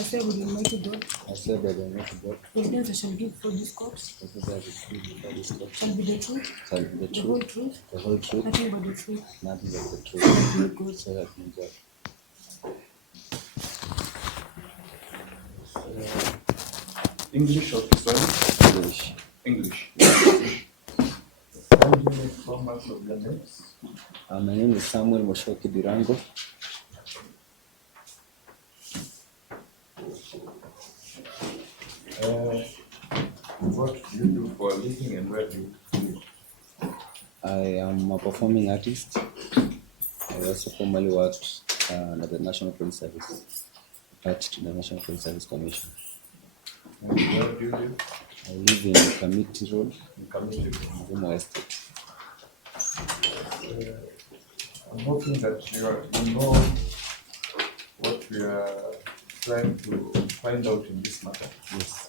I say with the Almighty God. I say by the Almighty God. The evidence I shall give for this court shall be the truth. Shall be the The whole truth. truth. The whole truth. Nothing but the truth. Nothing but the So truth. help me God. So help me God. English or Kiswahili? English. English. Format of your names? My name is Samuel Moshoki Birango. What do you do for a living and where do you live? I am a performing artist. I also formerly worked at the National Film Service, attached to the National Film Service Commission. And where do you live? I live in Committee Road, In Community. Mugithi Estate. I'm hoping that you know what we are trying to find out in this matter. Yes.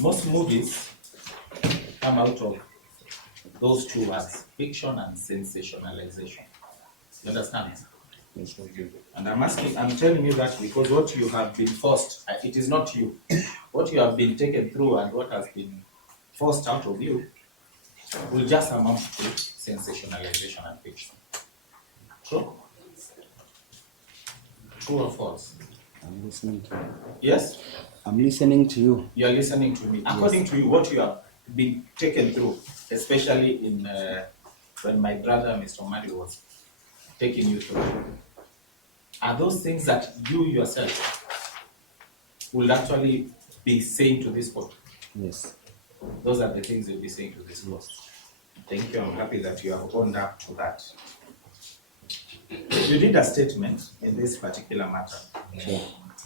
Most movies come out of those two words, fiction and sensationalization. You understand? Yes, I do. And I'm telling you that because what you have been forced, it is not you. What you have been taken through and what has been forced out of you will just amount to sensationalization and fiction. True? True or false? I'm listening to you. Yes? I'm listening to you. You are listening to me. According to you, what you have been taken through, especially in when my brother, Mr. Mwathi, was taking you through, are those things that you yourself will actually be saying to this court? Yes. Those are the things you'll be saying to this court. Thank you. I'm happy that you have owned up to that. You did a statement in this particular matter. Sure.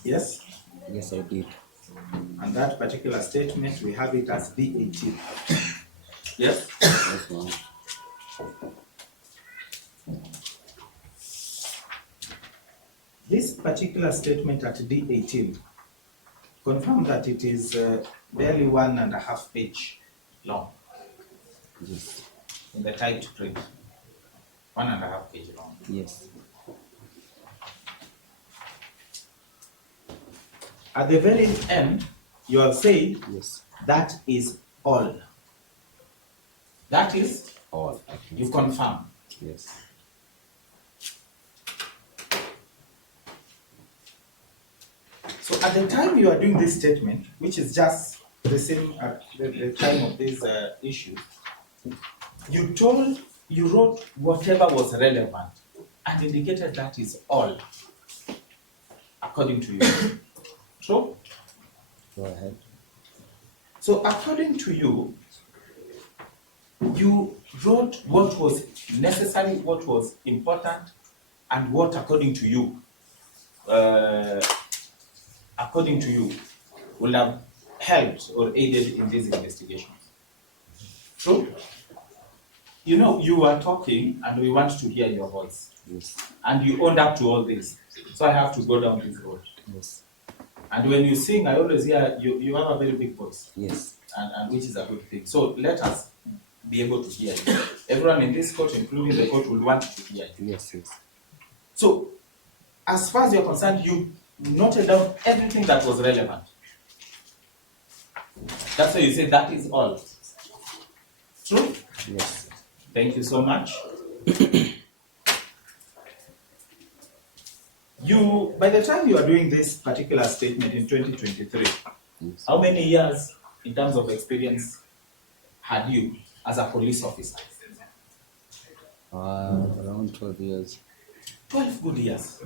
Yes? Yes, I did. And that particular statement, we have it as D18. Yes? That's one. This particular statement at D18, confirm that it is barely 1.5 page long Yes. in the typed print. 1.5 page long. Yes. At the very end, you have said Yes. that is all. That is, All. I can you say. confirm. Yes. So at the time you are doing this statement, which is just the same at the time of this issue, you wrote whatever was relevant and indicated that is all, according to you. True? Go ahead. So according to you, you wrote what was necessary, what was important, and what according to you, will have helped or aided in these investigations. True? You know, you are talking and we want to hear your voice. Yes. And you owned up to all this. So I have to go down this road. Yes. And when you sing, I always hear you have a very big voice. Yes. And which is a good thing. So let us be able to hear you. Everyone in this court, including the court, will want to hear you. Yes. Yes. So, as far as you're concerned, you noted down everything that was relevant. That's why you say that is all. True? Yes. Thank you so much. By the time you are doing this particular statement in 2023, Yes. how many years in terms of experience had you as a police officer? Around 12 years. 12 good years.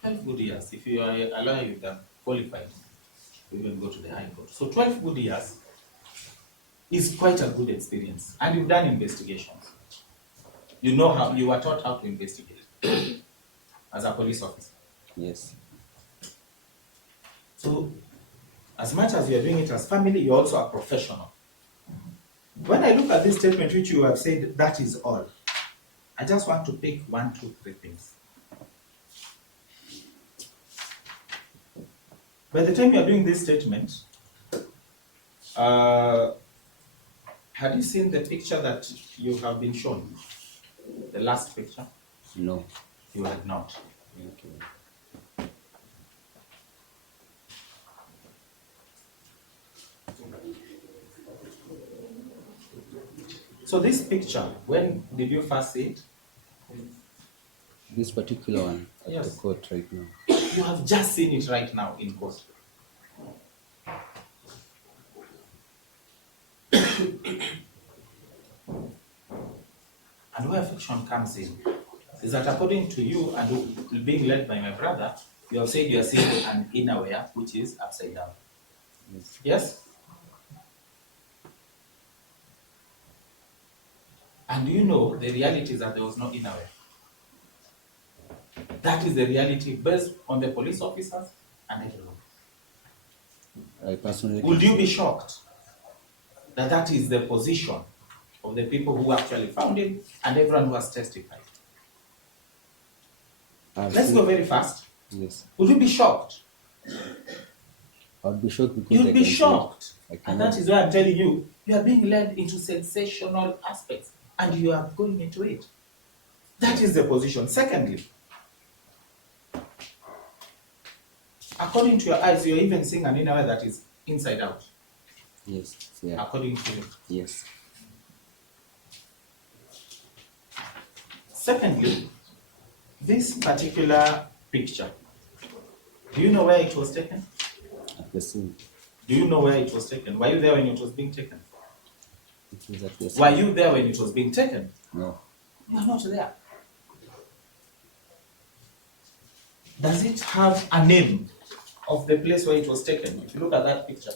12 good years. If you are a lawyer, you have qualified, you even go to the High Court. So 12 good years is quite a good experience. And you've done investigations. You know how, you were taught how to investigate as a police officer. Yes. So, as much as you're doing it as family, you're also a professional. When I look at this statement which you have said, that is all, I just want to pick 1, 2, 3 things. By the time you're doing this statement, had you seen the picture that you have been shown? The last picture? No. You had not. Okay. So this picture, when did you first see it? This particular one at Yes. the court right now. You have just seen it right now in court. And where fiction comes in is that according to you and being led by my brother, you have said you are seeing an innerwear which is upside down. Yes. Yes? And do you know the reality is that there was no innerwear? That is the reality based on the police officers and everyone. I personally. Would you be shocked that that is the position of the people who actually found him and everyone who has testified? Let's go very fast. Yes. Would you be shocked? I'd be shocked because You'd be shocked. I And cannot. that is why I'm telling you, you are being led into sensational aspects and you are going into it. That is the position. Secondly, according to your eyes, you're even seeing an inner that is inside out. Yes. Yeah. According to you. Yes. Secondly, this particular picture, do you know where it was taken? At the scene. Do you know where it was taken? Were you there when it was being taken? It was at the scene. Were you there when it was being taken? No. You are not there. Does it have a name of the place where it was taken? If you look at that picture.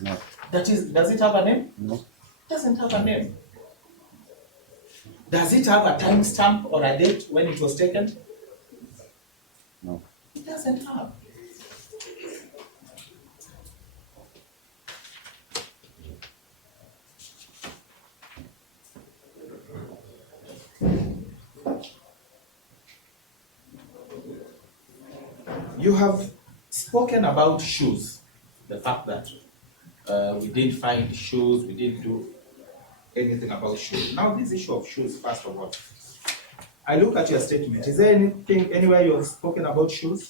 No. That is, does it have a name? No. It doesn't have a name. Does it have a timestamp or a date when it was taken? No. It doesn't have. You have spoken about shoes, the fact that we didn't find shoes, we didn't do anything about shoes. Now, this issue of shoes, first of all, I look at your statement. Is there anything, anywhere you have spoken about shoes?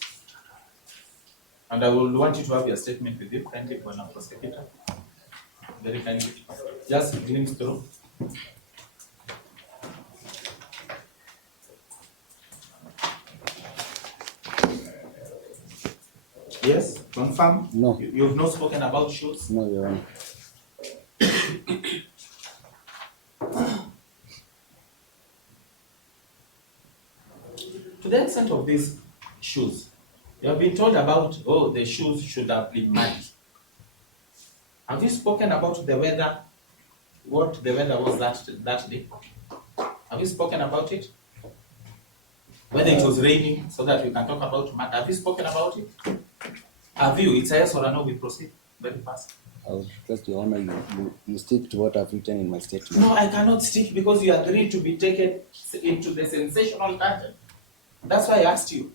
And I will want you to have your statement with you. Kindly, when I'm prosecutor. Very kindly. Just glimpse through. Yes, confirm. No. You have not spoken about shoes. No, Your Honor. To the extent of these shoes, you have been told about, oh, the shoes should have been muddy. Have you spoken about the weather, what the weather was that day? Have you spoken about it? Whether it was raining, so that we can talk about mud. Have you spoken about it? Have you? It's a yes or a no, we proceed very fast. I would request Your Honor, you stick to what I've written in my statement. No, I cannot stick because you agreed to be taken into the sensational content. That's why I asked you.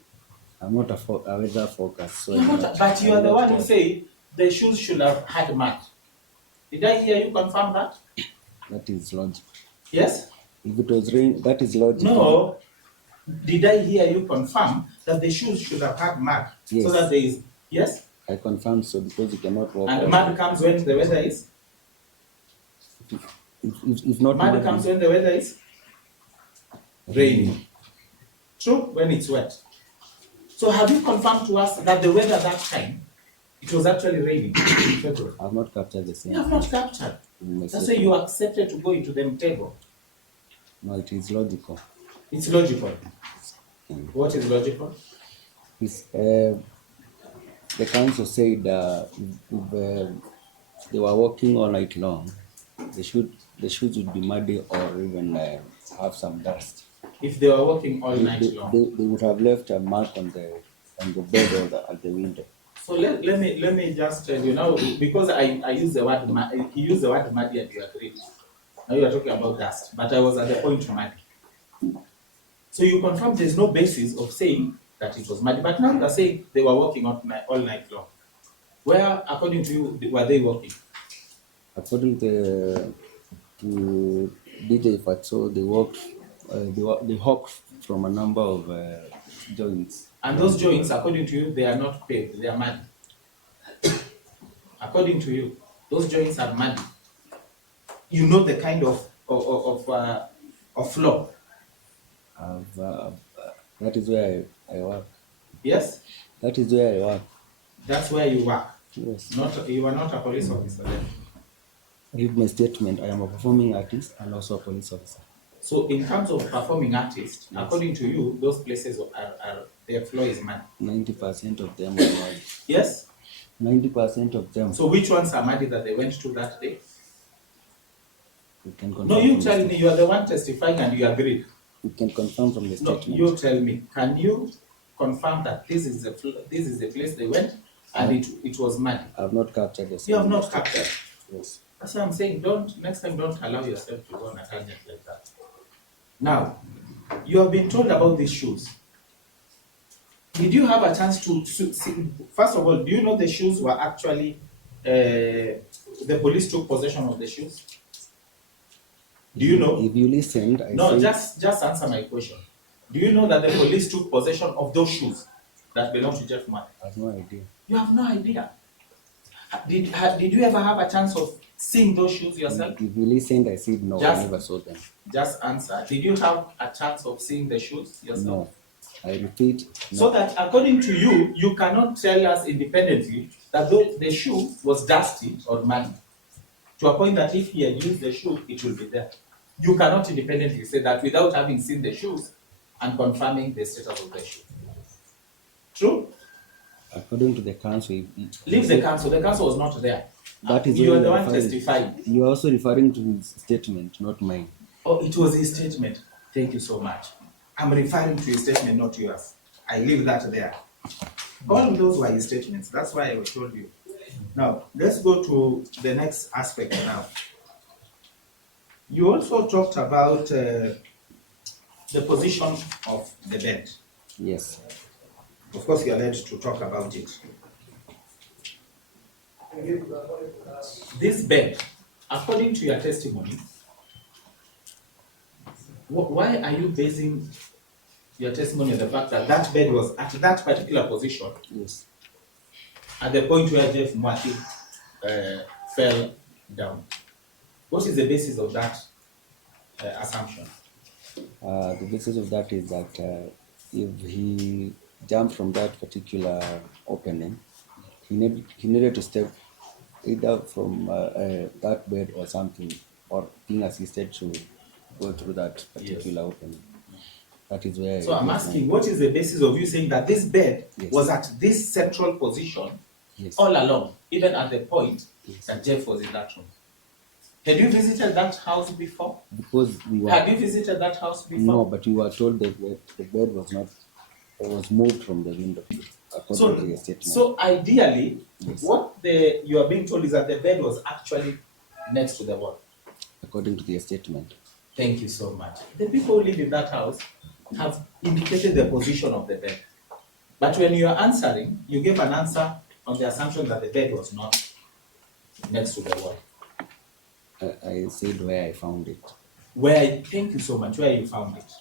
I'm not a weather forecast, so. You're not, but you are the one who said the shoes should have had mud. Did I hear you confirm that? That is logical. Yes? If it was rain, that is logical. No. Did I hear you confirm that the shoes should have had mud? Yes. So that there is, yes? I confirm so because you cannot walk. And out. mud comes when the weather is? If not Mud mud, comes when the weather is? Raining. True? When it's wet. So have you confirmed to us that the weather that time, it was actually raining in February? I have not captured the same. You have not captured. in my That's why statement. you accepted to go into the table. No, it is logical. It's logical. Mm. What is logical? It's, the council said if they were walking all night long, the shoes would be muddy or even have some dust. If they were walking all night long. They would have left a mark on the bed or at the window. So let me just tell you now, because I use the word he used the word muddy and you agreed. Now you are talking about dust, but I was at the point to muddy. So you confirm there's no basis of saying that it was muddy, but now you are saying they were walking all night long. Where, according to you, were they walking? According to DJ Fatso, they walked. They hopped from a number of joints. And those joints, according to you, they are not paved, they are muddy. According to you, those joints are muddy. You know the kind of of law? That is where I work. Yes? That is where I work. That's where you work. Yes. You are not a police officer then. Read my statement. I am a performing artist and also a police officer. So in terms of performing artists, Yes. according to you, those places are their floor is mad. 90% of them are mad. Yes? 90% of them. So which ones are mad that they went to that day? You can confirm No, you from tell the me, you are the one testifying and you agreed. You can confirm from the No, statement. you tell me, can you confirm that this is the place they went and it was mad? I have not captured this. You have not captured. Yes. That's what I'm saying. Next time don't allow yourself to go on a tangent like that. Now, you have been told about these shoes. Did you have a chance to see? First of all, do you know the shoes were actually the police took possession of the shoes? Do you know? If you listened, No, just answer my question. Do you know that the police took possession of those shoes that belong to Jeff Mwathi? I have no idea. You have no idea. Did you ever have a chance of seeing those shoes yourself? If you listened, I said no, I never saw them. Just answer. Did you have a chance of seeing the shoes yourself? No. I repeat, no. So that according to you, you cannot tell us independently that the shoe was dusty or muddy. To a point that if he had used the shoe, it will be there. You cannot independently say that without having seen the shoes and confirming the status of the shoe. True? According to the council, Leave the council. The council was not there. That is you are where the you are one testifying. You are also referring to his statement, not mine. Oh, it was his statement. Thank you so much. I'm referring to his statement, not yours. I leave that there. All of those were his statements. That's why I told you. Now, let's go to the next aspect now. You also talked about the position of the bed. Yes. Of course, you are led to talk about it. This bed, according to your testimony, why are you basing your testimony on the fact that that bed was at that particular position? Yes. At the point where Jeff Mwathi fell down. What is the basis of that assumption? The basis of that is that if he jumped from that particular opening, he needed to step either from that bed or something, or being assisted to go through that particular opening. That is where. So I'm asking, what is the basis of you saying that this bed Yes. was at this central position Yes. all along, even at the point Yes. that Jeff was in that room? Had you visited that house before? Because we were. Had you visited that house before? No, but you were told that the bed was not. It was moved from the window, according to your statement. So ideally, Yes. what you are being told is that the bed was actually next to the wall. According to their statement. Thank you so much. The people who live in that house have indicated the position of the bed. But when you are answering, you gave an answer on the assumption that the bed was not next to the wall. I said where I found it. Thank you so much, where you found it.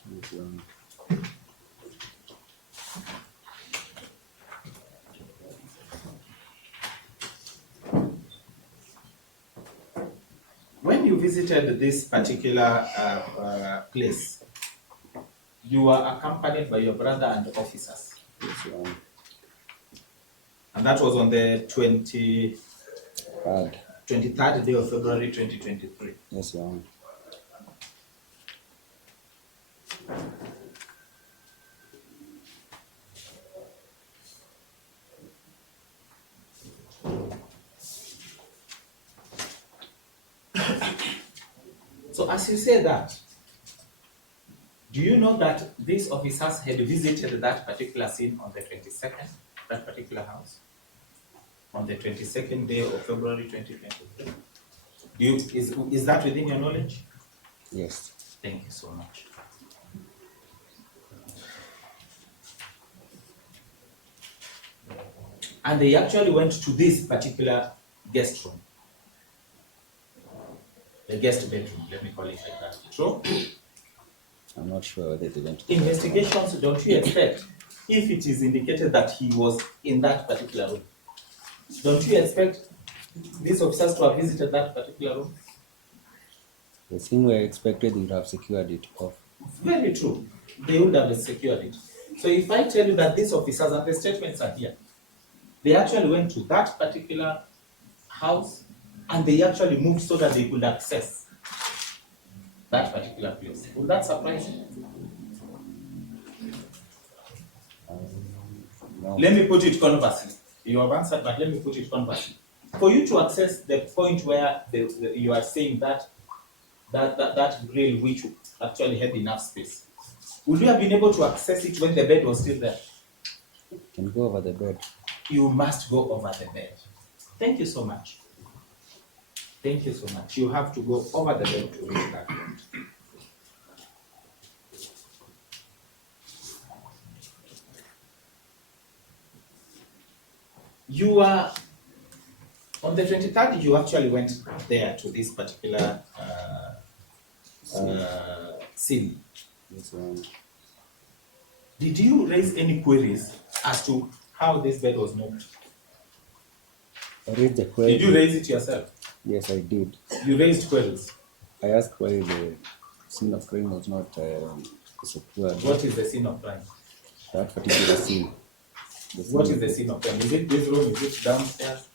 When you visited this particular place, you were accompanied by your brother and officers. Yes, And that was on the Bad. 23rd day of February 2023. Yes, Your Honor. So as you say that, do you know that these officers had visited that particular scene on the 22nd, that particular house? On the 22nd day of February 2023? Is that within your knowledge? Yes. Thank you so much. And they actually went to this particular guest room. The guest bedroom, let me call it like that. True? I'm not sure whether they went to Investigations, don't you expect, if it is indicated that he was in that particular room, don't you expect these officers to have visited that particular room? The same way I expected you to have secured it off. Very true. They would have secured it. So if I tell you that these officers, and the statements are here, they actually went to that particular house and they actually moved so that they could access that particular place. Would that surprise you? No. Let me put it conversely. You have answered, but let me put it conversely. For you to access the point where you are saying that grill which actually had enough space, would you have been able to access it when the bed was still there? You can go over the bed. You must go over the bed. Thank you so much. Thank you so much. You have to go over the bed to reach that point. You are on the 23rd. You actually went there to this particular scene. Yes, Did you raise any queries as to how this bed was moved? I raised the query. Did you raise it yourself? Yes, I did. You raised queries. I asked why the scene of crime was not secured. What is the scene of crime? That particular scene. What is the scene of crime? Is it this room? Is it downstairs?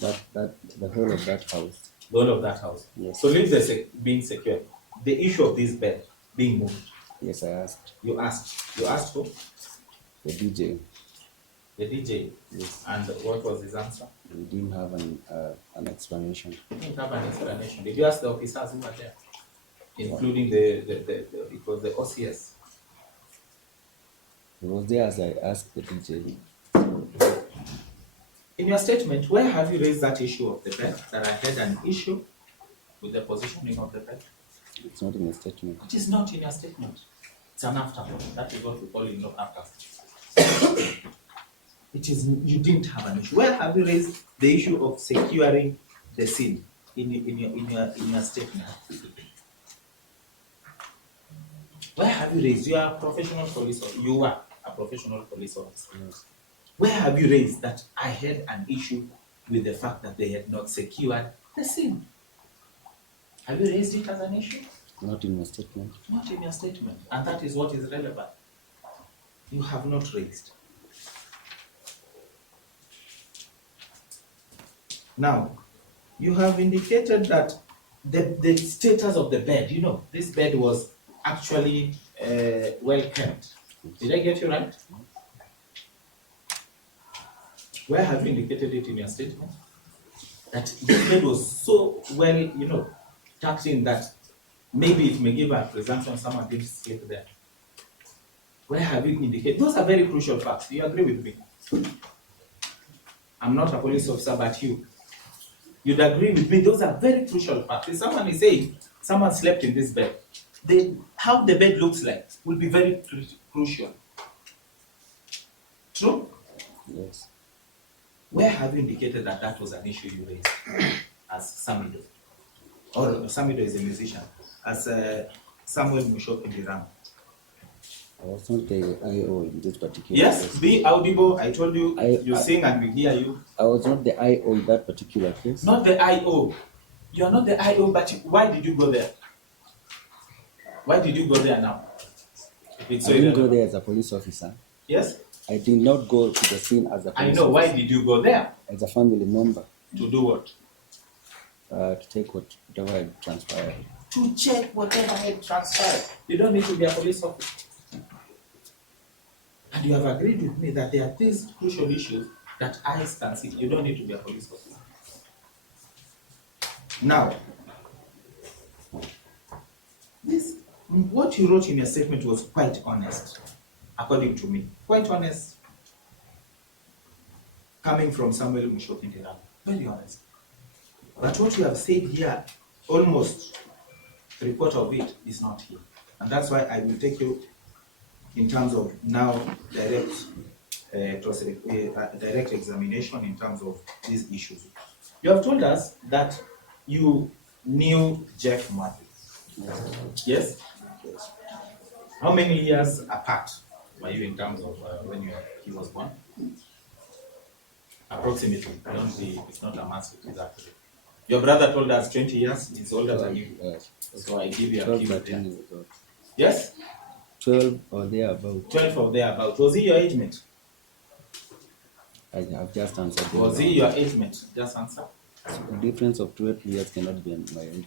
The whole of that house. The whole of that house. Yes. So leave the being secured. The issue of this bed being moved. Yes, I asked. You asked. You asked who? The DJ. The DJ. Yes. And what was his answer? We didn't have an explanation. You didn't have an explanation. Did you ask the officers who were there, including it was the OCS? It was there as I asked the DJ. In your statement, where have you raised that issue of the bed? That I had an issue with the positioning of the bed? It's not in the statement. It is not in your statement. It's an afterthought. That is what we call in law afterthought. It is, you didn't have an issue. Where have you raised the issue of securing the scene in your statement? Where have you raised? You are a professional police officer. You are a professional police officer. Yes. Where have you raised that I had an issue with the fact that they had not secured the scene? Have you raised it as an issue? Not in my statement. Not in your statement. And that is what is relevant. You have not raised. Now, you have indicated that the status of the bed, you know, this bed was actually well kept. Did I get you right? Where have you indicated it in your statement? That the bed was so well, you know, tucked in that maybe it may give a presumption someone did sleep there. Where have you indicated? Those are very crucial facts. Do you agree with me? I'm not a police officer, but you'd agree with me. Those are very crucial facts. If someone is saying someone slept in this bed, how the bed looks like will be very crucial. True? Yes. Where have you indicated that that was an issue you raised as Samidoh? Or Samidoh is a musician. As Samuel Mushokindiram. I was not the IO in this particular Yes, case. be audible. I told you, you sing and we hear you. I was not the IO in that particular case. Not the IO. You are not the IO, but why did you go there? Why did you go there now? I didn't go there as a police officer. Yes? I did not go to the scene as a police I know. Why officer. did you go there? As a family member. To do what? To take whatever had transpired. To check whatever had transpired. You don't need to be a police officer. And you have agreed with me that there are these crucial issues that I can see. You don't need to be a police officer. Now, what you wrote in your statement was quite honest, according to me. Quite honest, coming from Samuel Mushokindiram. Very honest. But what you have said here, almost 3/4 of it is not here. And that's why I will take you in terms of now direct examination in terms of these issues. You have told us that you knew Jeff Mwathi. Yes? Yes. How many years apart were you in terms of when he was born? Approximately. Don't be, it's not a mass, it is accurate. Your brother told us 20 years, he's older than you. Yes. So I give you a 12, cue 13 there. years old. Yes? 12 or thereabout. 12 or thereabout. Was he your age mate? I've just answered. them Was he wrong. your age mate? Just answer. A difference of 12 years cannot be my age.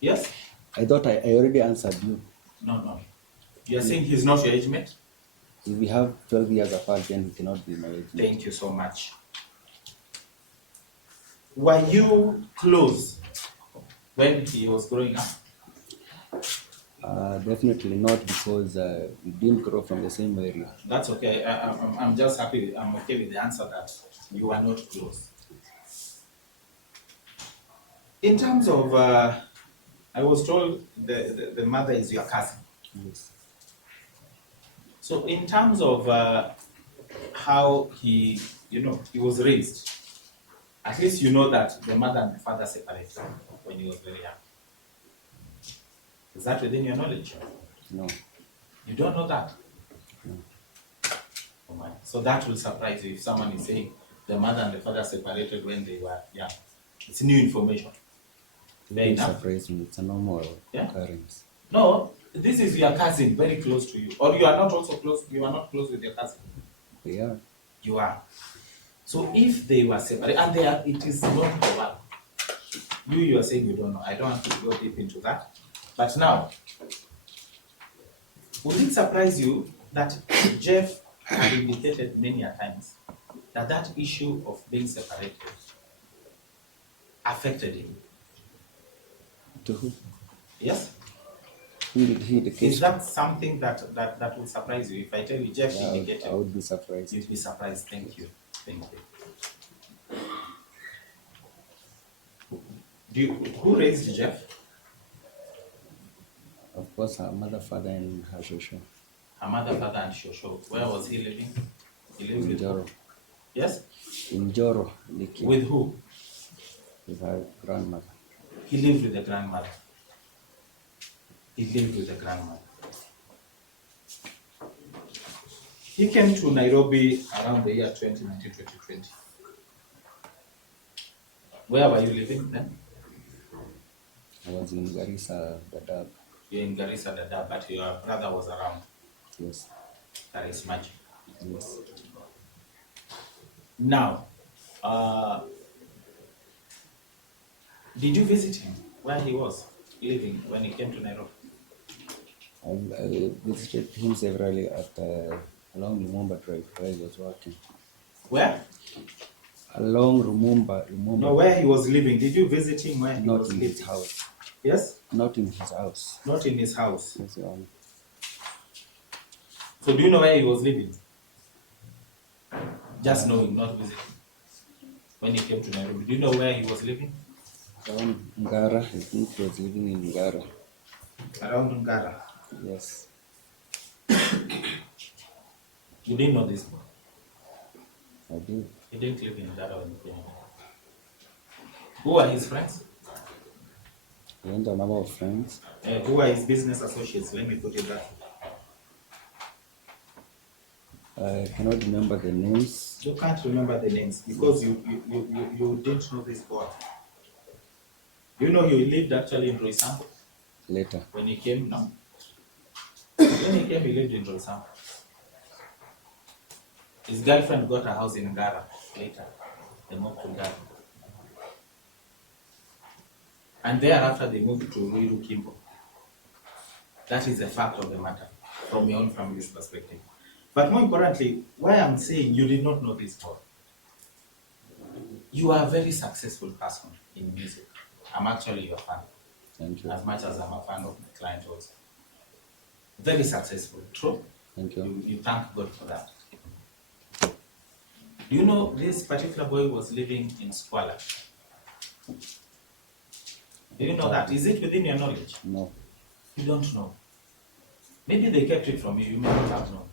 Yes? I thought I already answered you. No. You're saying he's not your age mate? If we have 12 years apart, then he cannot be my age. Thank you so much. Were you close when he was growing up? Definitely not, because we didn't grow from the same area. That's okay. I'm just happy. I'm okay with the answer that you are not close. In terms of, I was told the mother is your cousin. Yes. So in terms of how he was raised, at least you know that the mother and the father separated when he was very young. Is that within your knowledge? No. You don't know that? No. Oh my. So that will surprise you if someone is saying the mother and the father separated when they were young. It's new information. Fair It enough. surprised me. It's a normal occurrence. No, this is your cousin, very close to you. Or you are not also close, you are not close with your cousin. Yeah. You are. So if they were separated, and it is not the one. You are saying you don't know. I don't want to go deep into that. But now, would it surprise you that Jeff had indicated many a times that issue of being separated affected him? To who? Yes? Who did he indicate? Is that something that will surprise you? If I tell you Jeff indicated, I would be surprised. you'd be surprised. Thank you. Who raised Jeff? Of course, her mother, father, and her shosho. Her mother, father, and Shosho. Where was he living? He lived In with Joro. who? Yes? In Joro, Liki. With who? With her grandmother. He lived with the grandmother. He lived with the grandmother. He came to Nairobi around the year 2019, 2020. Where were you living then? I was in Garissa, Dadaab. You're in Garissa, Dadaab, but your brother was around. Yes. That is magic. Yes. Now, did you visit him where he was living when he came to Nairobi? I visited him severally at along Lumumba Drive where he was working. Where? Along Lumumba. No, where he was living. Did you visit him where he Not was in living? his house. Yes? Not in his house. Not in his house. Yes, Your Honor. So do you know where he was living? Just knowing, not visiting. When he came to Nairobi, do you know where he was living? Around Ngara. I think he was living in Ngara. Around Ngara. Yes. You didn't know this one. I did. He didn't live in Ngara when he came. Who are his friends? I went a number of friends. Who are his business associates? Let me put it that way. I cannot remember the names. You can't remember the names because you didn't know this boy. You know he lived actually in Roysambu Later. when he came now. When he came, he lived in Roysambu. His girlfriend got a house in Ngara later. They moved to Ngara. And thereafter they moved to Ruiru Kimbo. That is the fact of the matter from your own family's perspective. But more importantly, why I'm saying you did not know this boy. You are a very successful person in music. I'm actually your fan. Thank you. As much as I'm a fan of my client also. Very successful, true? Thank you. You thank God for that. Do you know this particular boy was living in squalor? Do you know that? Is it within your knowledge? No. You don't know. Maybe they kept it from you, you may not have known.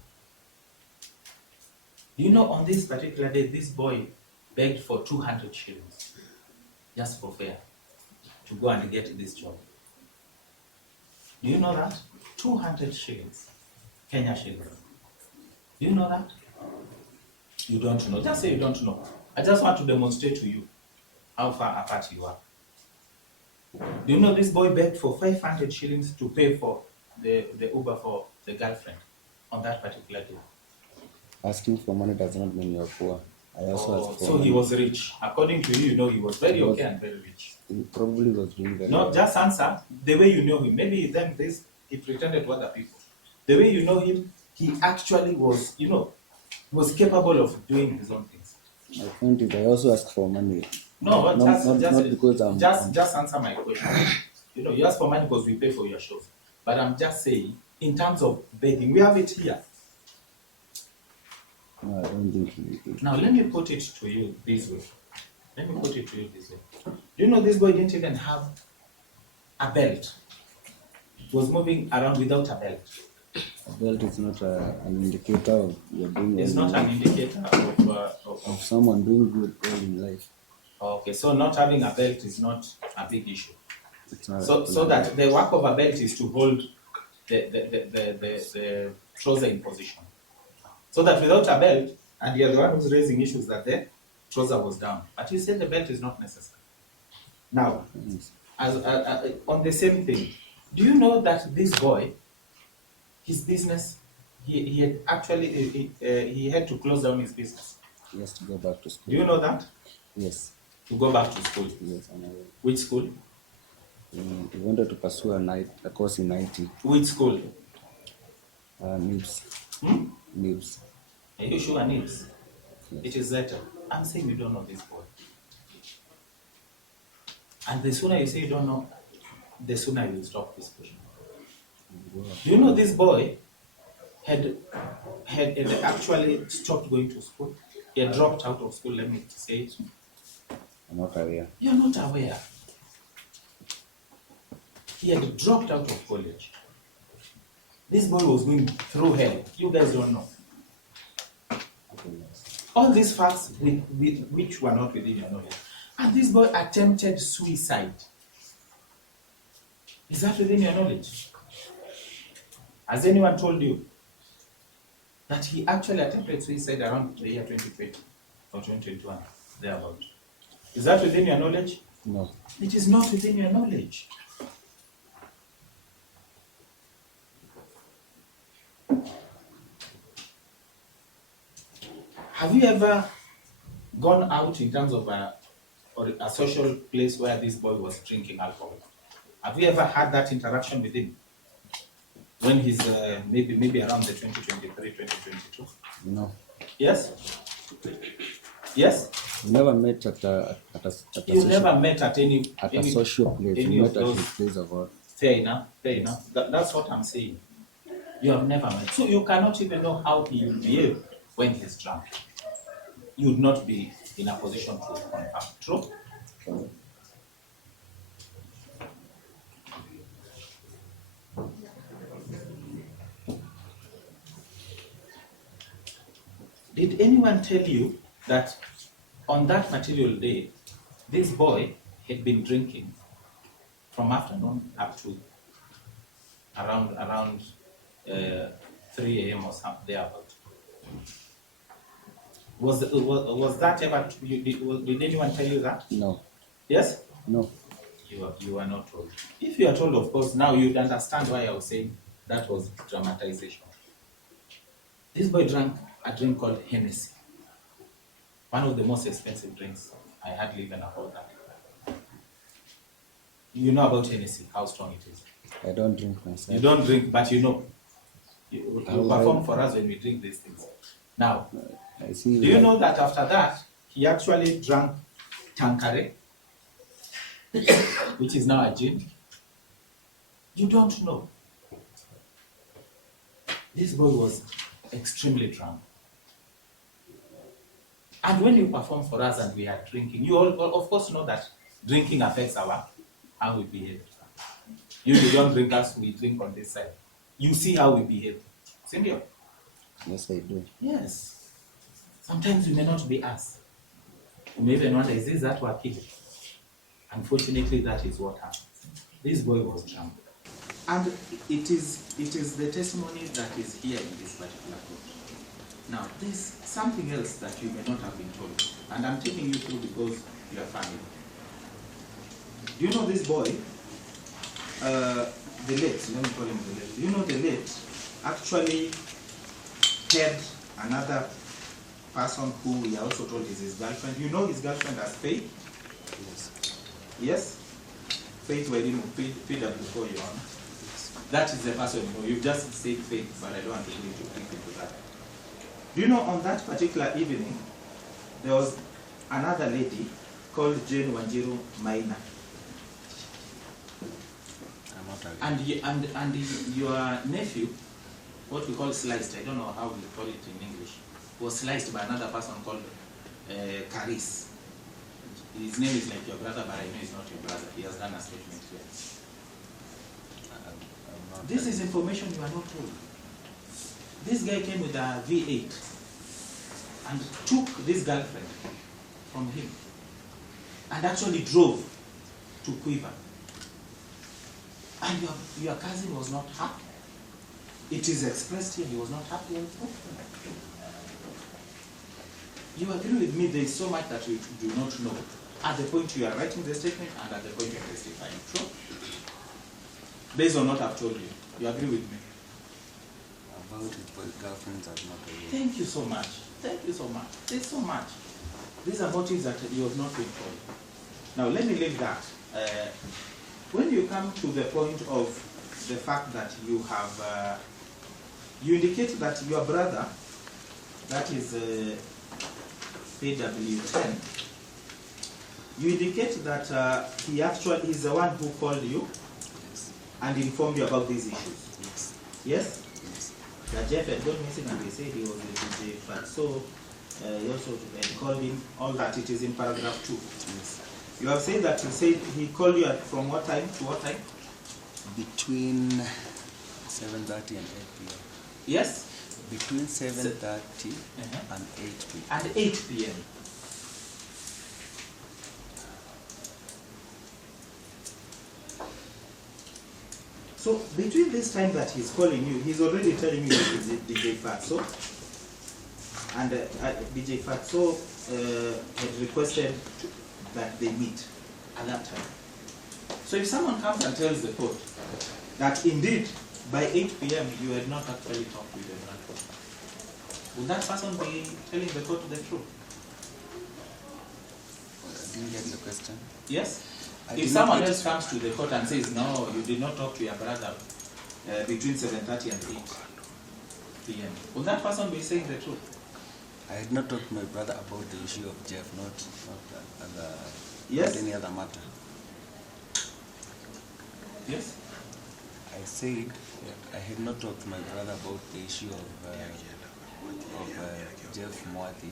Do you know on this particular day, this boy begged for 200 shillings just for fare to go and get this job? Do you know that? 200 shillings, Kenya shillings. Do you know that? You don't know. Just say you don't know. I just want to demonstrate to you how far apart you are. Do you know this boy begged for 500 shillings to pay for the Uber for the girlfriend on that particular day? Asking for money does not mean you're poor. I also asked for So money. he was rich. According to you, he was very okay and very rich. He probably was doing very No, well. just answer the way you know him. Maybe then he pretended to other people. The way you know him, he actually was, was capable of doing his own things. My point is, I also asked for money. No, Not because I'm just answer my question. You ask for money because we pay for your shows. But I'm just saying, in terms of begging, we have it here. No, I don't think he. Now let me put it to you this way. Do you know this boy didn't even have a belt? He was moving around without a belt. A belt is not an indicator of you're doing well. It's not an indicator of someone doing good well in life. Okay, so not having a belt is not a big issue. It's not So that the work of a belt is to hold the trouser in position. So that without a belt, and you're the one who's raising issues that the trouser was down. But you said the belt is not necessary. Now, on the same thing, do you know that this boy, his business, he had actually he had to close down his business. He has to go back to school. Do you know that? Yes. To go back to school. Yes, I know. Which school? He wanted to pursue a course in IT. Which school? NIBS. NIBS. Are you sure NIBS? Yes. It is that. I'm saying you don't know this boy. And the sooner you say you don't know, the sooner you will stop this question. Do you know this boy had actually stopped going to school? He had dropped out of school, let me say it. I'm not aware. You're not aware. He had dropped out of college. This boy was going through hell. You guys don't know. All these facts which were not within your knowledge. And this boy attempted suicide. Is that within your knowledge? Has anyone told you that he actually attempted suicide around the year 2020 or 2021, thereabout? Is that within your knowledge? No. It is not within your knowledge. Have you ever gone out in terms of a social place where this boy was drinking alcohol? Have you ever had that interaction with him? When he's maybe around the 2023, 2022? No. Yes? Yes? We never met at a You never met at any social place. any We of met at those- his place of work. Fair enough. That's what I'm saying. You have never met. So you cannot even know how he will behave when he's drunk. You would not be in a position to confirm. True? Did anyone tell you that on that material day, this boy had been drinking from afternoon up to around 3 a.m. or something thereabout? Was that ever? Did anyone tell you that? No. Yes. No. You are not told. If you are told, of course, now you'd understand why I was saying that was dramatization. This boy drank a drink called Hennessy. One of the most expensive drinks. I hardly even afford that. You know about Hennessy, how strong it is. I don't drink myself. You don't drink, but you know. You perform for us when we drink these things. Now, I see. do you know that after that, he actually drank Tanqueray, which is now a gin? You don't know. This boy was extremely drunk. And when you perform for us and we are drinking, you all of course know that drinking affects how we behave. You don't drink us, we drink on this side. You see how we behave. Similar? Yes, I do. Yes. Sometimes we may not be us. You may even wonder, is this that we're killing? Unfortunately, that is what happened. This boy was drunk. And it is the testimony that is here in this particular court. Now, there's something else that you may not have been told. And I'm taking you through because you are family. Do you know this boy? The late, let me call him the late. Do you know the late actually had another person who he also told is his girlfriend? You know his girlfriend as Faith? Yes. Yes? Faith Wedding, Faith up before you on. That is the person you know. You've just said Faith, but I don't want to go into deep into that. Do you know on that particular evening, there was another lady called Jane Wanjiru Maina. I'm not aware. And your nephew, what we call sliced, I don't know how we call it in English, was sliced by another person called Caris. His name is like your brother, but I know he's not your brother. He has done a statement here. This is information you are not told. This guy came with a V8 and took this girlfriend from him and actually drove to Quiver. And your cousin was not happy. It is expressed here, he was not happy. You agree with me, there is so much that you do not know at the point you are writing the statement and at the point you are testifying. True? Based on what I've told you. You agree with me? About it, but girlfriends are not aware. Thank you so much. Thank you so much. There's so much. These are motives that you have not been told. Now let me leave that. When you come to the point of the fact that you have, you indicate that your brother, that is PW10, you indicate that he actually is the one who called you and informed you about these issues. Yes. Yes? Yes. That Jeff had gone missing and they said he was with DJ Fat. So you also called him, all that it is in paragraph 2. Yes. You have said that he called you from what time to what time? Between 7:30 and 8 p.m. Yes? Between 7:30 and 8 p.m. At 8 p.m. So between this time that he's calling you, he's already telling you he's DJ Fatso. And DJ Fatso had requested that they meet at that time. So if someone comes and tells the court that indeed by 8 p.m. you had not actually talked with them, would that person be telling the court the truth? I didn't get the question. Yes? I If did someone not else comes to the court and says, no, you did not talk to your brother between 7:30 and 8 p.m., would that person be saying the truth? I had not talked to my brother about the issue of Jeff, not Yes. any other matter. Yes? I said I had not talked to my brother about the issue of Jeff Mwathi,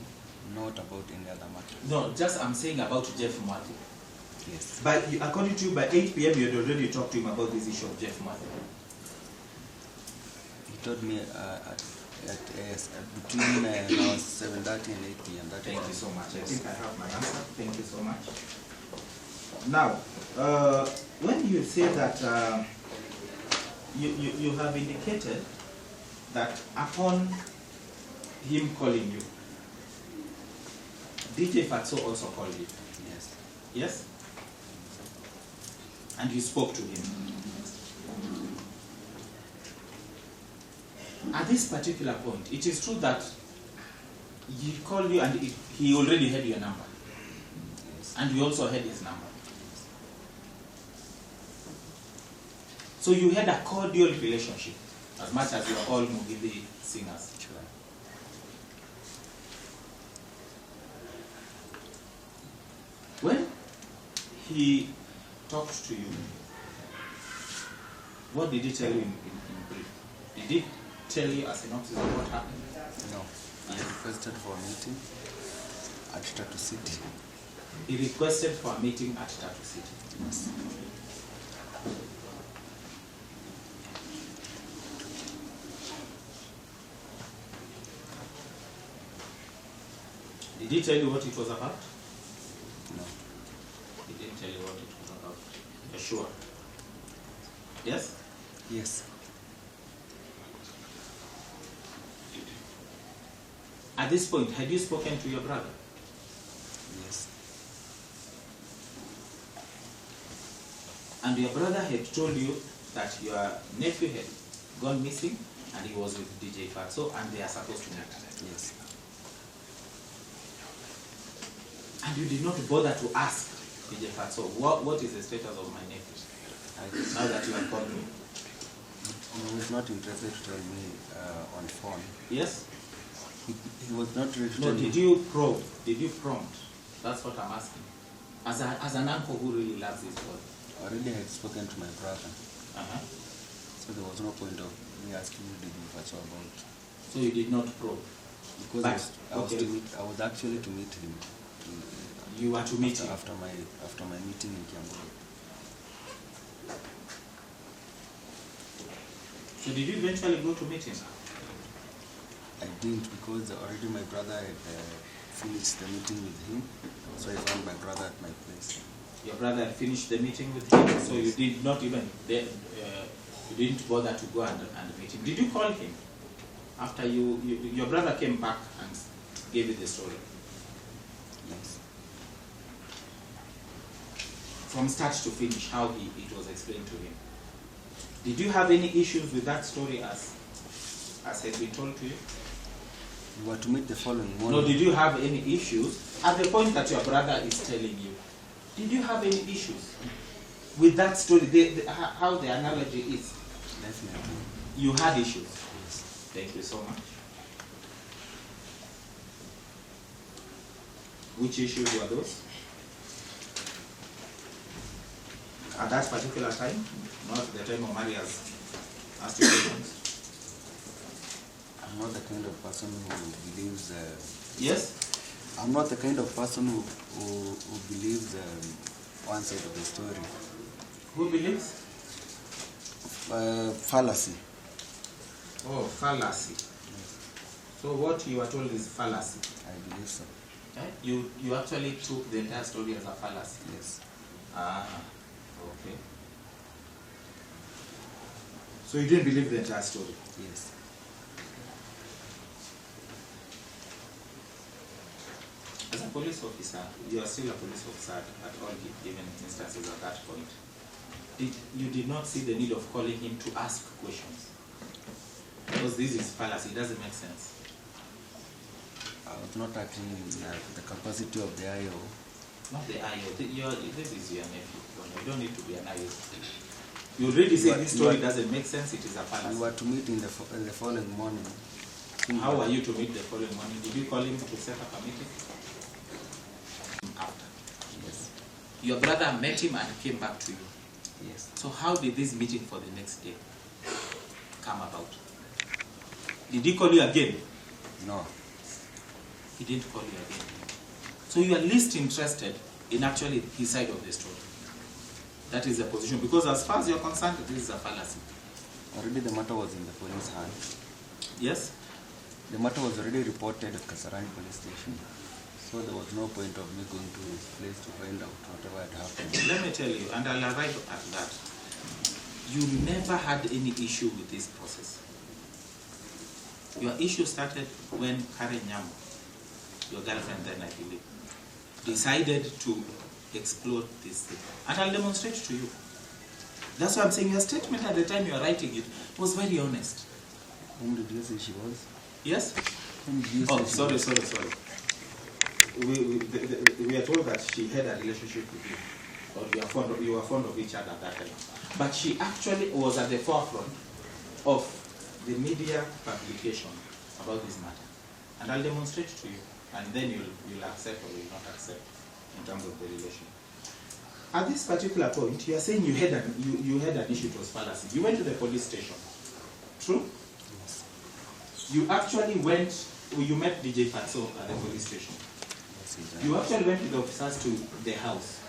not about any other matter. No, just I'm saying about Jeff Mwathi. Yes. But according to you, by 8 p.m. you had already talked to him about this issue of Jeff Mwathi. He told me between now 7:30 and 8 p.m. That Thank was you so much. I think I have my answer. Thank you so much. Now, when you say that you have indicated that upon him calling you, DJ Fatso also called you. Yes. Yes? And you spoke to him. At this particular point, it is true that he called you and he already had your number. Yes. And you also had his number. So you had a cordial relationship, as much as you are all Mugithi singers. Sure. When he talked to you, what did he tell you in brief? Did he tell you a synopsis of what happened? No. I requested for a meeting at Tatu City. He requested for a meeting at Tatu City. Yes. Did he tell you what it was about? No. He didn't tell you what it was about. You're sure? Yes? Yes. At this point, had you spoken to your brother? Yes. And your brother had told you that your nephew had gone missing and he was with DJ Fatso and they are supposed to meet. Yes. And you did not bother to ask DJ Fatso, what is the status of my nephew? Now that you have called me. He was not interested to tell me on phone. Yes? He was not ready to No, tell me. did you probe? Did you prompt? That's what I'm asking. As an uncle who really loves his boy. I already had spoken to my brother. Uh-huh. So there was no point of me asking you the info about. So you did not probe? Because But, I was actually to meet him. You were to meet him? After my meeting in Kiambu. So did you eventually go to meet him? I didn't, because already my brother had finished the meeting with him. So I found my brother at my place. Your brother had finished the meeting with him, so you did not even, you didn't bother to go and meet him. Did you call him after your brother came back and gave you the story? Yes. From start to finish, how it was explained to him. Did you have any issues with that story as has been told to you? We were to meet the following morning. No, did you have any issues at the point that your brother is telling you? Did you have any issues with that story, how the analogy is? Definitely. You had issues? Yes. Thank you so much. Which issues were those? At that particular time? Not the time Omari has asked you questions? I'm not the kind of person who believes... Yes? I'm not the kind of person who believes one side of the story. Who believes? Fallacy. Oh, fallacy. Yes. So what you are told is fallacy? I believe so. You actually took the entire story as a fallacy? Yes. Ah, okay. So you didn't believe the entire story? Yes. As a police officer, you are still a police officer at all given instances at that point. You did not see the need of calling him to ask questions? Because this is fallacy, it doesn't make sense. I was not acting in the capacity of the IO. Not the IO, this is your nephew. You don't need to be an IO. You already said this story doesn't make sense, it is a fallacy. We were to meet in the following morning. How were you to meet the following morning? Did you call him to set up a meeting? After. Yes. Your brother met him and came back to you. Yes. So how did this meeting for the next day come about? Did he call you again? No. He didn't call you again. So you are least interested in actually his side of the story. That is the position. Because as far as you're concerned, this is a fallacy. Already the matter was in the police hand. Yes? The matter was already reported at Kasarani police station. So there was no point of me going to his place to find out whatever had happened. Let me tell you, and I'll arrive at that. You never had any issue with this process. Your issue started when Karen Nyamu, your girlfriend then I believe, decided to explode this thing. And I'll demonstrate to you. That's why I'm saying your statement at the time you were writing it was very honest. Whom did you say she was? Yes? Whom did you say Oh, she sorry. was? We are told that she had a relationship with you, or you were fond of each other at that time. But she actually was at the forefront of the media publication about this matter. And I'll demonstrate to you, and then you'll accept or you'll not accept in terms of the relation. At this particular point, you are saying you had an issue, it was fallacy. You went to the police station. True? Yes. You actually went, you met DJ Fatso at the police station. Yes, exactly. You actually went with the officers to the house.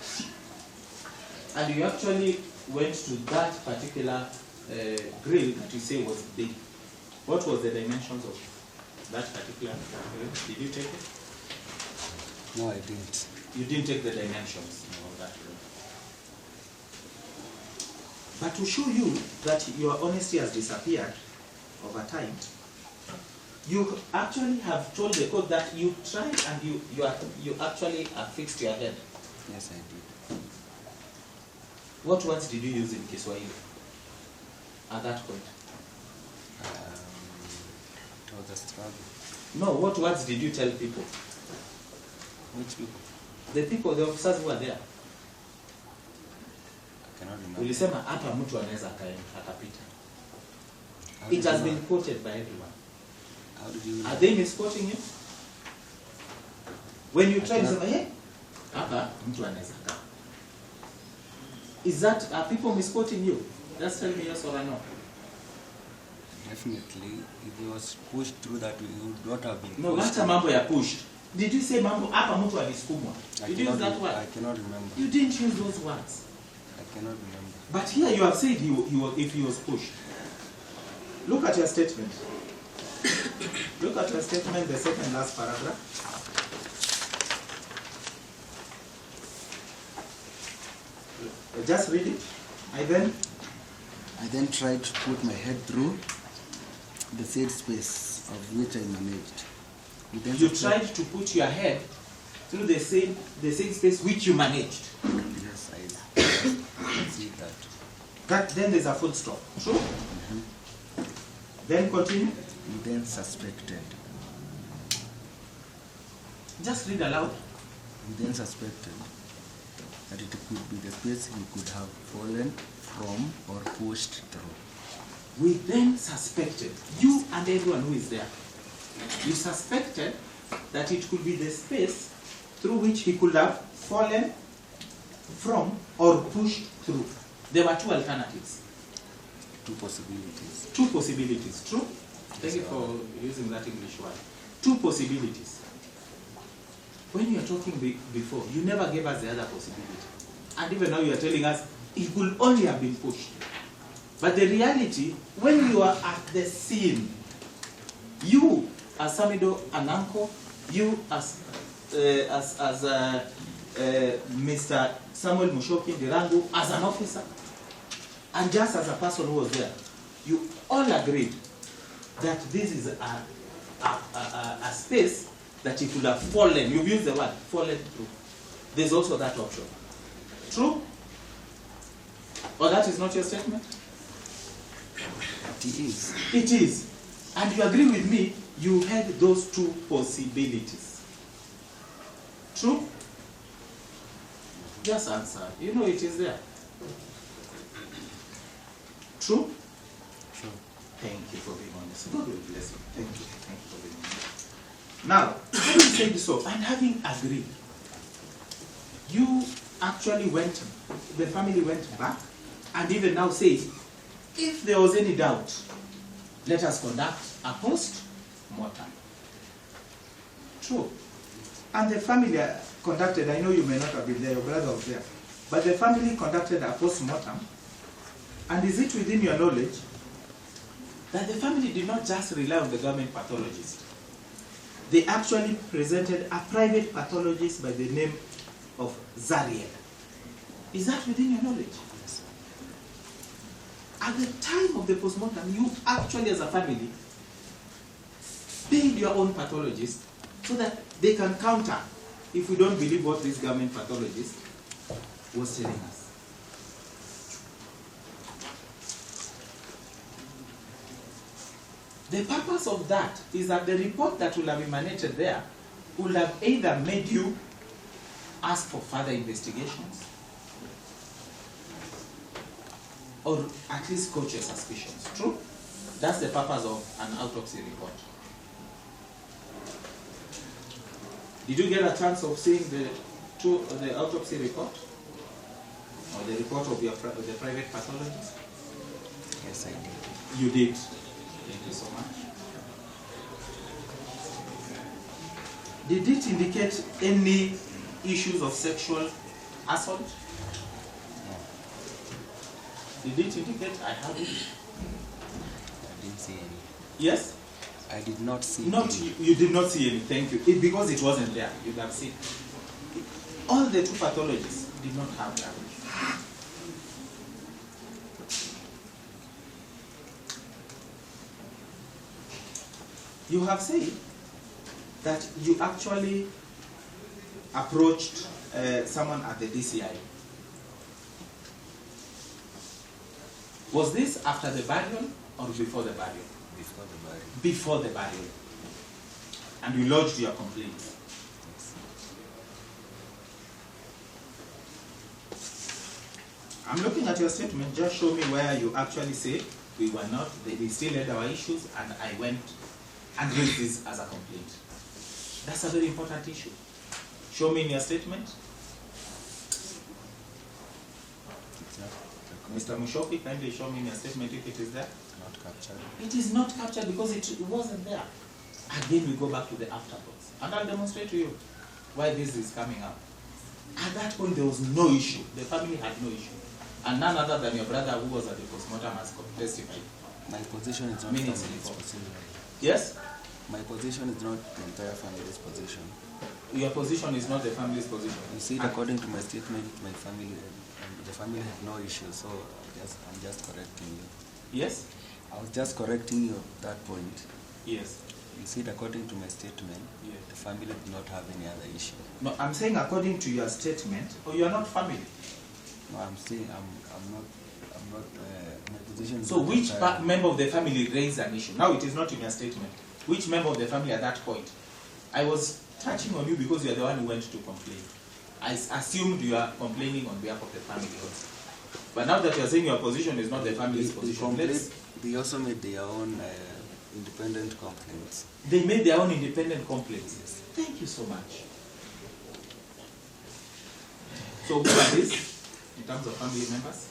And you actually went to that particular grill that you say was big. What was the dimensions of that particular grill? Did you take it? No, I didn't. You didn't take the dimensions of that grill. But to show you that your honesty has disappeared over time, you actually have told the court that you tried and you actually fixed your head. Yes, I did. What words did you use in Kiswahili at that point? It was a struggle. No, what words did you tell people? Which people? The people, the officers who were there. I cannot remember. Ulisema hapa mtu anaweza akapita. How It did has you been know? quoted by everyone. How did you know? Are they misquoting you? When you I try to cannot- say, hey, hapa mtu anaweza kaa. Is that, are people misquoting you? Just tell me yes or no. Definitely, if he was pushed through that, we would not have been. No, pushed hata mambo ya pushed. Did you say mambo hapa mtu alisukumwa? I Did you use cannot that word? I cannot remember. You didn't use those words. I cannot remember. But here you have said if he was pushed. Look at your statement. Look at your statement, the second last paragraph. Just read it. I then tried to put my head through the said space of which I managed. You tried to put your head through the same space which you managed. Yes, I See that. Then there's a full stop. True? Then continue. We then suspected. Just read aloud. We then suspected that it could be the space he could have fallen from or pushed through. We then suspected, you and everyone who is there, you suspected that it could be the space through which he could have fallen from or pushed through. There were two alternatives. Two possibilities. Two possibilities. True? Thank you for using that English word. Two possibilities. When you are talking before, you never gave us the other possibility. And even now you are telling us it could only have been pushed. But the reality, when you are at the scene, you as Samidoh, an uncle, you as Mr. Samuel Mushoki Ndirangu, as an officer, and just as a person who was there, you all agreed that this is a space that he could have fallen. You've used the word fallen through. There's also that option. True? Or that is not your statement? It is. It is. And you agree with me, you had those two possibilities. True? Just answer. You know it is there. True? True. Thank you for being honest. God will bless you. Thank you. Thank you for being honest. Now, having said so, and having agreed, you actually went, the family went back, and even now says, if there was any doubt, let us conduct a post-mortem. True. And the family conducted, I know you may not have been there, your brother was there, but the family conducted a post-mortem. And is it within your knowledge that the family did not just rely on the government pathologist? They actually presented a private pathologist by the name of Zariel. Is that within your knowledge? Yes. At the time of the postmortem, you actually as a family paid your own pathologist so that they can counter if we don't believe what this government pathologist was telling us. The purpose of that is that the report that will have emanated there would have either made you ask for further investigations or at least coach your suspicions. True? That's the purpose of an autopsy report. Did you get a chance of seeing the autopsy report? Or the report of the private pathologist? Yes, I did. You did. Thank you so much. Did it indicate any issues of sexual assault? No, Did it indicate I have it? I didn't see any. Yes? I did not see Not any. you did not see any, thank you. Because it wasn't there, you have seen. All the two pathologists did not have that. You have said that you actually approached someone at the DCI. Was this after the burial or before the burial? Before the burial. Before the burial. And you lodged your complaint. I'm looking at your statement. Just show me where you actually say we were not, we still had our issues, and I went and raised this as a complaint. That's a very important issue. Show me in your statement. Mr. Mushoki, kindly show me in your statement if it is there. Not captured. It is not captured because it wasn't there. Again, we go back to the afterthoughts. And I'll demonstrate to you why this is coming up. At that point, there was no issue. The family had no issue. And none other than your brother who was at the postmortem has testified. My position is not Minutes family's before. position. Yes? My position is not the entire family's position. Your position is not the family's position. You see, And- according to my statement, my family, the family had no issue, so I'm just correcting you. Yes? I was just correcting you at that point. Yes. You see, according to my statement, Yes. the family did not have any other issue. No, I'm saying according to your statement, or you are not family. No, I'm saying my position is So not which entire- member of the family raised an issue? Now it is not in your statement. Which member of the family at that point? I was touching on you because you are the one who went to complain. I assumed you are complaining on behalf of the family also. But now that you are saying your position is not the family's position, they also made their own independent complaints. they made their own independent complaints. Thank you so much. So who are these in terms of family members?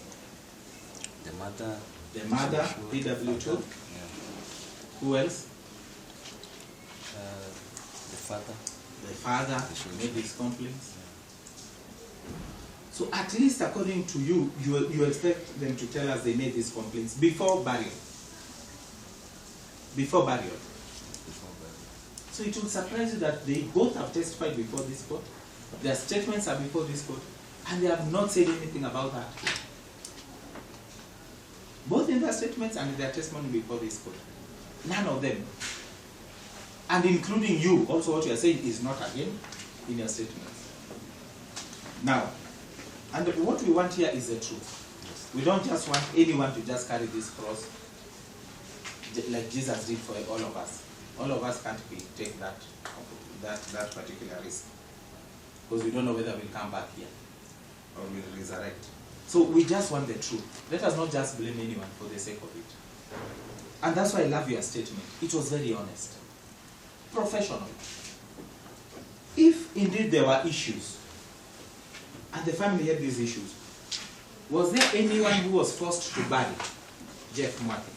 The mother. The mother, Sure, PW2. Yeah. Who else? The father. The father Sure. made these complaints. So at least according to you, you expect them to tell us they made these complaints before burial. Before burial. Before burial. So it will surprise you that they both have testified before this court. Their statements are before this court, and they have not said anything about that. Both in their statements and in their testimony before this court. None of them. And including you, also what you are saying is not again in your statements. Now, and what we want here is the truth. Yes. We don't just want anyone to just carry this cross like Jesus did for all of us. All of us can't take that particular risk. Because we don't know whether we'll come back here or we'll resurrect. So we just want the truth. Let us not just blame anyone for the sake of it. And that's why I love your statement. It was very honest. Professional. If indeed there were issues, and the family had these issues, was there anyone who was forced to bury Jeff Mwathi?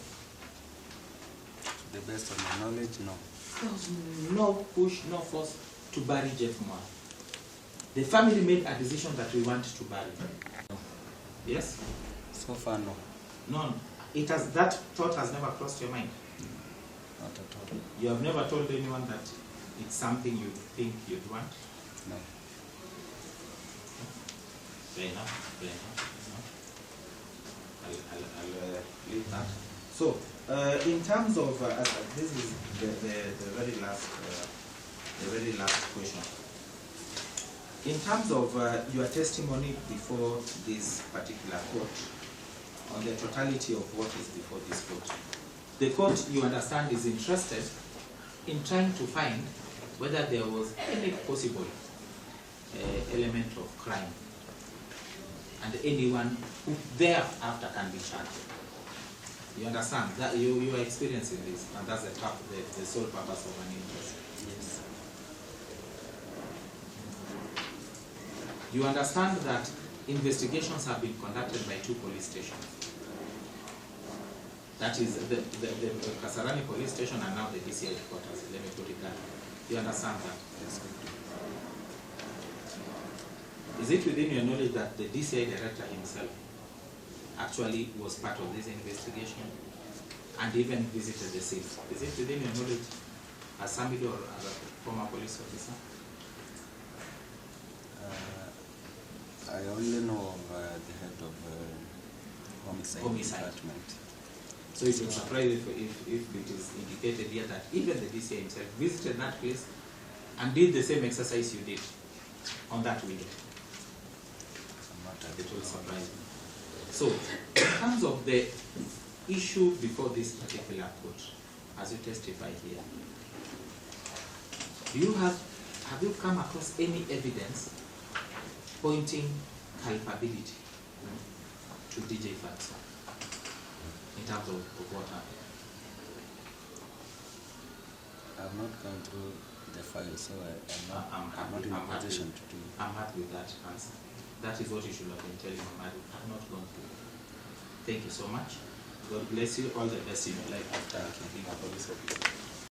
To the best of my knowledge, no. There was no push, no force to bury Jeff Mwathi. The family made a decision that we want to bury him. Yes? So far, no. No. It has, that thought has never crossed your mind. Not at all. You have never told anyone that it's something you think you'd want? No. Fair enough. Fair enough. I'll leave that. So, in terms of this is the very last question. In terms of your testimony before this particular court, on the totality of what is before this court, the court, you understand, is interested in trying to find whether there was any possible element of crime, and anyone who thereafter can be charged. You understand that you are experiencing this, and that's the sole purpose of an inquest. Yes. You understand that investigations have been conducted by 2 police stations. That is the Kasarani police station and now the DCI headquarters. Let me put it that way. You understand that? Yes. Is it within your knowledge that the DCI director himself actually was part of this investigation and even visited the scene? Is it within your knowledge as Samidoh or as a former police officer? I only know of the head of homicide department. So it will surprise if it is indicated here that even the DCI himself visited that place and did the same exercise you did on that window. I'm not It will surprise me. So, in terms of the issue before this particular court, as you testify here, have you come across any evidence pointing culpability to DJ Fatso in terms of what happened? I've not gone through the file, so I'm not in a position to do. I'm happy with that answer. That is what you should have been telling him. I have not gone through. Thank you so much. God bless you. All the best in your life after being a police officer.